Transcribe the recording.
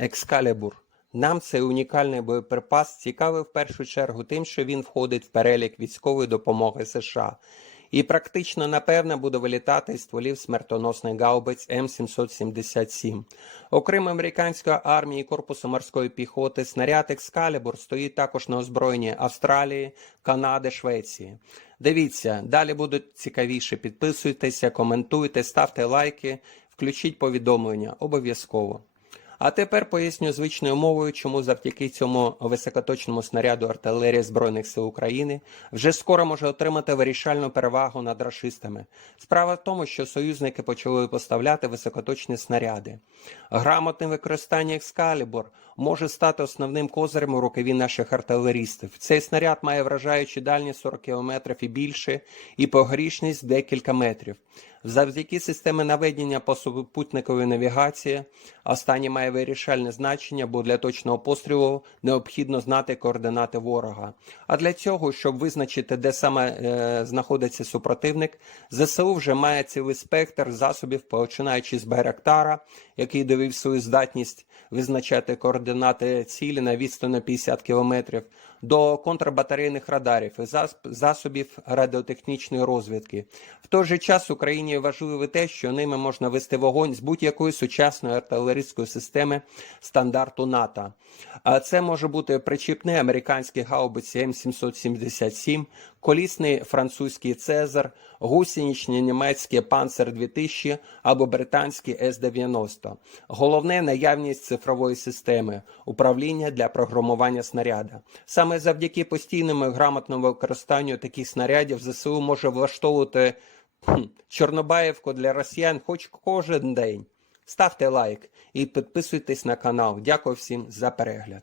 Екскалібур. Нам цей унікальний боєприпас цікавий в першу чергу тим, що він входить в перелік військової допомоги США і практично напевне буде вилітати із стволів смертоносних гаубиць М777. Окрім американської армії і корпусу морської піхоти, снаряд Екскалібур стоїть також на озброєнні Австралії, Канади, Швеції. Дивіться, далі будуть цікавіше. Підписуйтеся, коментуйте, ставте лайки, включіть повідомлення обов'язково. А тепер поясню звичною мовою, чому завдяки цьому високоточному снаряду артилерії Збройних сил України вже скоро може отримати вирішальну перевагу над рашистами. Справа в тому, що союзники почали поставляти високоточні снаряди. Грамотне використання екскалібур може стати основним козирем у рукаві наших артилерістів. Цей снаряд має вражаючу дальність 40 км і більше, і погрішність декілька метрів. Завдяки системі наведення по супутниковій навігації останнє має вирішальне значення, бо для точного пострілу необхідно знати координати ворога. А для цього, щоб визначити, де саме е, знаходиться супротивник, ЗСУ вже має цілий спектр засобів, починаючи з Байрактара, який довів свою здатність визначати координати цілі на відстані 50 кілометрів, до контрбатарейних радарів і засобів радіотехнічної розвідки. В той же час Україні важливо те, що ними можна вести вогонь з будь-якої сучасної артилерійської системи стандарту НАТО. Це може бути причіпний американський гаубиці М777, колісний французький Цезар, гусеничний німецький Панцер 2000 або британський С-90. Головне наявність цифрової системи управління для програмування снаряда. Саме завдяки постійному грамотному використанню таких снарядів ЗСУ може влаштовувати Чорнобаївку для росіян хоч кожен день. Ставте лайк і підписуйтесь на канал. Дякую всім за перегляд.